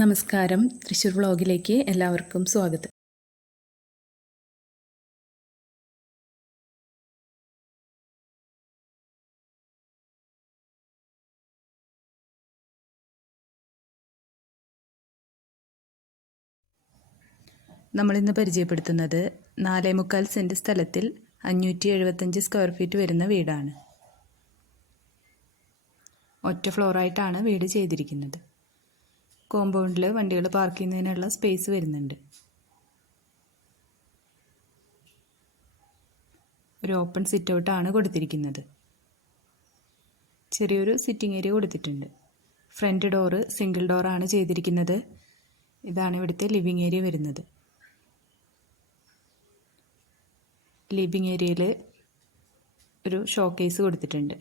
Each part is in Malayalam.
നമസ്കാരം. തൃശ്ശൂർ വ്ളോഗിലേക്ക് എല്ലാവർക്കും സ്വാഗതം. നമ്മളിന്ന് പരിചയപ്പെടുത്തുന്നത് നാലേ മുക്കാൽ സെന്റ് സ്ഥലത്തിൽ അഞ്ഞൂറ്റി എഴുപത്തഞ്ച് സ്ക്വയർ ഫീറ്റ് വരുന്ന വീടാണ്. ഒറ്റ ഫ്ലോറായിട്ടാണ് വീട് ചെയ്തിരിക്കുന്നത്. കോമ്പൗണ്ടിൽ വണ്ടികൾ പാർക്ക് ചെയ്യുന്നതിനുള്ള സ്പേസ് വരുന്നുണ്ട്. ഒരു ഓപ്പൺ സിറ്റ് ഔട്ടാണ് കൊടുത്തിരിക്കുന്നത്. ചെറിയൊരു സിറ്റിംഗ് ഏരിയ കൊടുത്തിട്ടുണ്ട്. ഫ്രണ്ട് ഡോറ് സിംഗിൾ ഡോറാണ് ചെയ്തിരിക്കുന്നത്. ഇതാണ് ഇവിടുത്തെ ലിവിങ് ഏരിയ വരുന്നത്. ലിവിങ് ഏരിയയിൽ ഒരു ഷോക്കേസ് കൊടുത്തിട്ടുണ്ട്.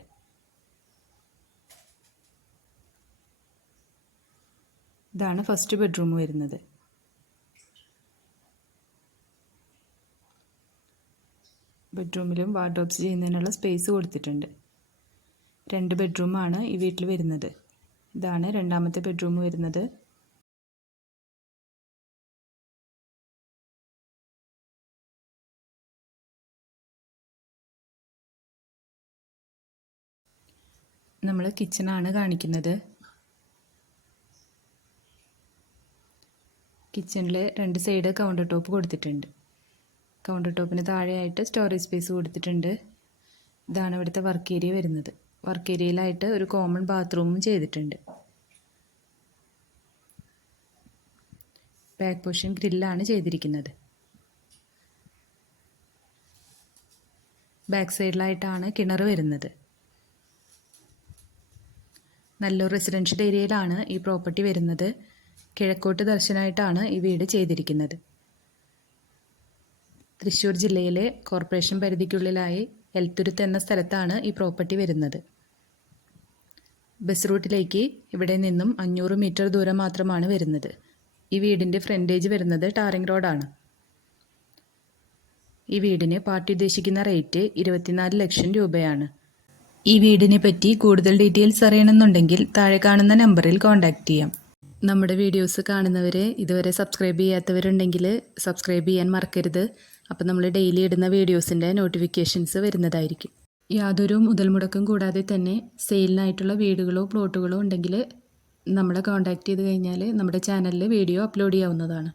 ഇതാണ് ഫസ്റ്റ് ബെഡ്റൂം വരുന്നത്. ബെഡ്റൂമിലും വാർഡ്രോബ്സ് ചെയ്യുന്നതിനുള്ള സ്പേസ് കൊടുത്തിട്ടുണ്ട്. രണ്ട് ബെഡ്റൂമാണ് ഈ വീട്ടിൽ വരുന്നത്. ഇതാണ് രണ്ടാമത്തെ ബെഡ്റൂം വരുന്നത്. നമ്മൾ കിച്ചണാണ് കാണിക്കുന്നത്. കിച്ചണിൽ രണ്ട് സൈഡ് കൗണ്ടർ ടോപ്പ് കൊടുത്തിട്ടുണ്ട്. കൗണ്ടർ ടോപ്പിന് താഴെയായിട്ട് സ്റ്റോറേജ് സ്പേസ് കൊടുത്തിട്ടുണ്ട്. ഇതാണ് ഇവിടുത്തെ വർക്ക് ഏരിയ വരുന്നത്. വർക്ക് ഏരിയയിലായിട്ട് ഒരു കോമൺ ബാത്റൂമും ചെയ്തിട്ടുണ്ട്. ബാക്ക് പോർഷൻ ഗ്രില്ലാണ് ചെയ്തിരിക്കുന്നത്. ബാക്ക് സൈഡിലായിട്ടാണ് കിണർ വരുന്നത്. നല്ലൊരു റെസിഡൻഷ്യൽ ഏരിയയിലാണ് ഈ പ്രോപ്പർട്ടി വരുന്നത്. കിഴക്കോട്ട് ദർശനമായിട്ടാണ് ഈ വീട് ചെയ്തിരിക്കുന്നത്. തൃശ്ശൂർ ജില്ലയിലെ കോർപ്പറേഷൻ പരിധിക്കുള്ളിലായി എൽത്തുരുത്ത് എന്ന സ്ഥലത്താണ് ഈ പ്രോപ്പർട്ടി വരുന്നത്. ബസ് റൂട്ടിലേക്ക് ഇവിടെ നിന്നും അഞ്ഞൂറ് മീറ്റർ ദൂരം മാത്രമാണ് വരുന്നത്. ഈ വീടിന്റെ ഫ്രണ്ടേജ് വരുന്നത് ടാറിംഗ് റോഡാണ്. ഈ വീടിന് പാർട്ടി ഉദ്ദേശിക്കുന്ന റേറ്റ് ഇരുപത്തിനാല് ലക്ഷം രൂപയാണ്. ഈ വീടിനെ പറ്റി കൂടുതൽ ഡീറ്റെയിൽസ് അറിയണമെന്നുണ്ടെങ്കിൽ താഴെ കാണുന്ന നമ്പറിൽ കോൺടാക്റ്റ് ചെയ്യാം. നമ്മുടെ വീഡിയോസ് കാണുന്നവർ ഇതുവരെ സബ്സ്ക്രൈബ് ചെയ്യാത്തവരുണ്ടെങ്കിൽ സബ്സ്ക്രൈബ് ചെയ്യാൻ മറക്കരുത്. അപ്പോൾ നമ്മൾ ഡെയിലി ഇടുന്ന വീഡിയോസിന്റെ നോട്ടിഫിക്കേഷൻസ് വരുന്നതായിരിക്കും. യാതൊരു മുതൽ മുടക്കം കൂടാതെ തന്നെ സെയിലിനായിട്ടുള്ള വീടുകളോ പ്ലോട്ടുകളോ ഉണ്ടെങ്കിൽ നമ്മളെ കോൺടാക്റ്റ് ചെയ്ത് കഴിഞ്ഞാൽ നമ്മുടെ ചാനലിൽ വീഡിയോ അപ്ലോഡ് ചെയ്യാവുന്നതാണ്.